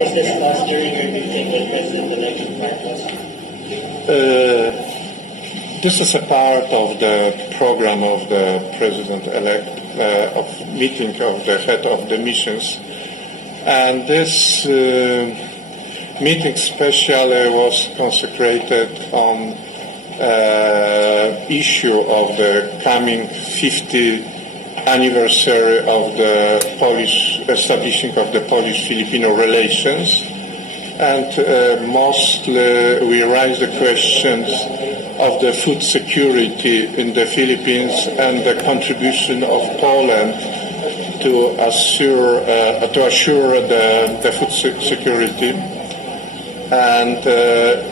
Was discussed during your meeting with President-elect Marcos? This is a part of the program of the President-elect, of meeting of the head of the missions. And this meeting especially was consecrated on issue of the coming 50th anniversary of the Polish establishing of the Polish-Filipino relations. And mostly we raised the questions of the food security in the Philippines and the contribution of Poland to assure the food security, and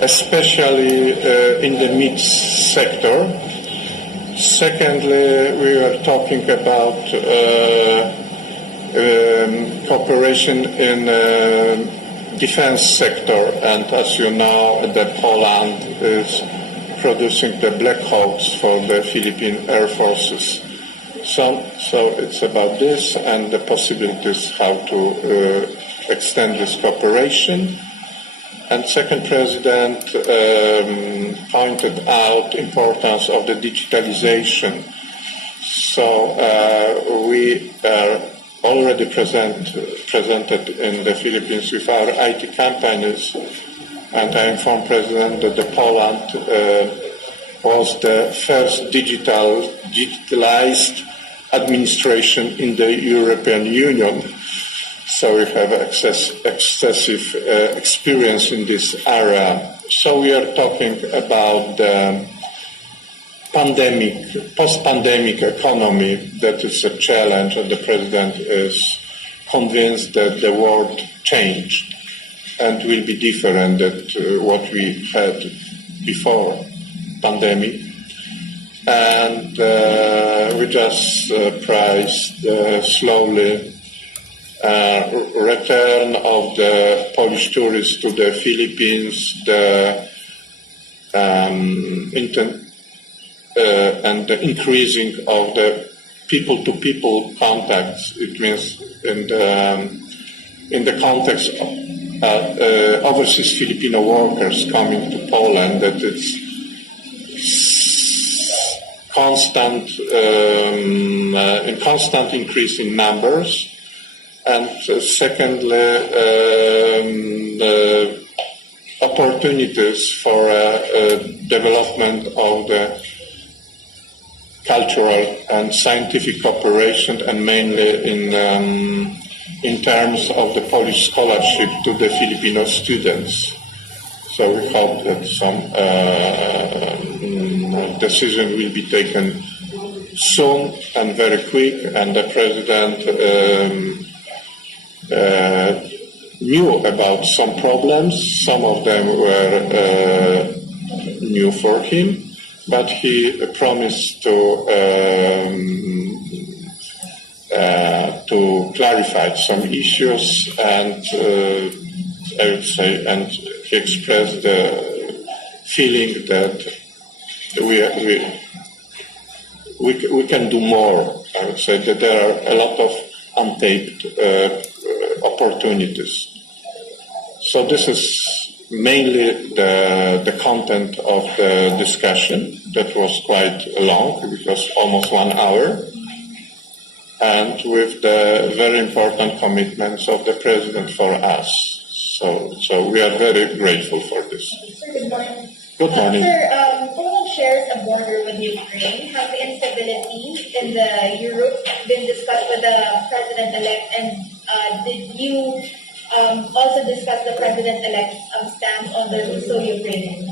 especially in the meat sector. Secondly, we were talking about cooperation in defense sector, and as you know, Poland is producing the Black Hawks for the Philippine Air Forces. So it's about this and the possibilities how to extend this cooperation. And second president pointed out importance of the digitalization. So we are already presented in the Philippines with our IT companies, and I informed President that Poland was the first digitalized administration in the European Union. So we have excessive experience in this area. So we are talking about the post-pandemic economy. That is a challenge, and the President is convinced that the world changed and will be different than what we had before pandemic. And we just priced slowly return of the Polish tourists to the Philippines, and the increasing of the people-to-people contacts. It means in the context of overseas Filipino workers coming to Poland, that it's constant increase in numbers. And secondly, opportunities for development of the cultural and scientific cooperation, and mainly in terms of the Polish scholarship to the Filipino students. So we hope that some decision will be taken soon and very quick, and the President knew about some problems. Some of them were new for him, but he promised to clarify some issues, and I would say, and he expressed the feeling that we can do more. I would say that there are a lot of untapped opportunities. So this is mainly the content of the discussion. That was quite long, it was almost 1 hour, and with the very important commitments of the President for us. So we are very grateful for this. Sir, good morning. Good morning. Sir, Poland shares a border with Ukraine. Has the instability in the Europe been discussed with the President-elect, and did you also discuss the President-elect's stance on the Russo-Ukrainian?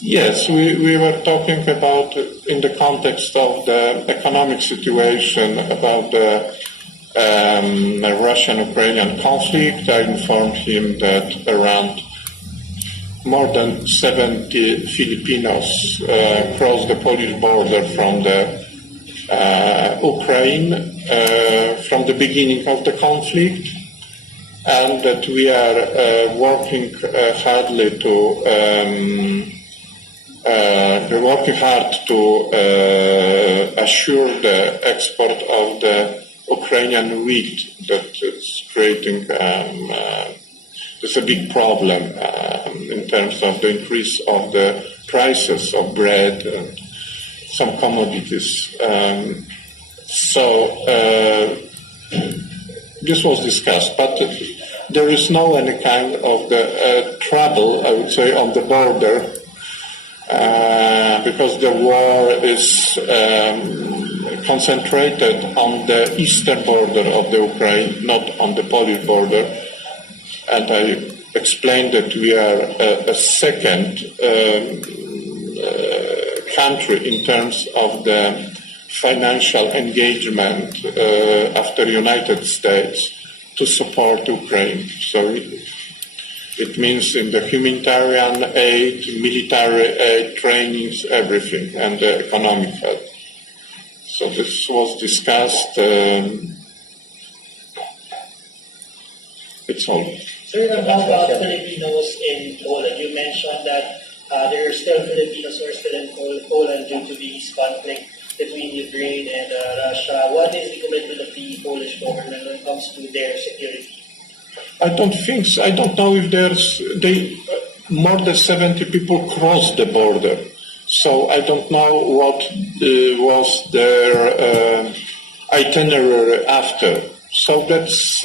Yes, we were talking about, in the context of the economic situation, about the Russian-Ukrainian conflict. I informed him that around more than 70 Filipinos crossed the Polish border from the Ukraine from the beginning of the conflict, and that we are working hard to assure the export of the Ukrainian wheat that is creating there's a big problem in terms of the increase of the prices of bread and some commodities. This was discussed, but there is no any kind of the trouble, I would say, on the border, because the war is concentrated on the eastern border of the Ukraine, not on the Polish border. And I explained that we are a second country in terms of the financial engagement after United States to support Ukraine. So it means in the humanitarian aid, military aid, trainings, everything, and the economic help. So this was discussed. It's all. Sir, about Filipinos in Poland, you mentioned that there are still Filipinos who are still in Poland due to this conflict between Ukraine and Russia. What is the commitment of the Polish government when it comes to their security? I don't think so. I don't know if more than 70 people crossed the border. So I don't know what was their itinerary after. So that's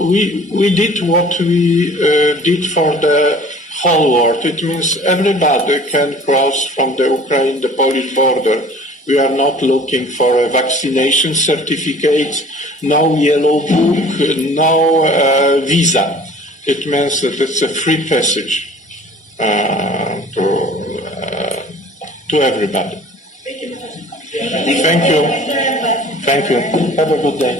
we did what we did for the whole world. It means everybody can cross from the Ukraine, the Polish border. We are not looking for a vaccination certificate, no yellow book, no visa. It means that it's a free passage to everybody. Thank you. Thank you. Thank you. Have a good day.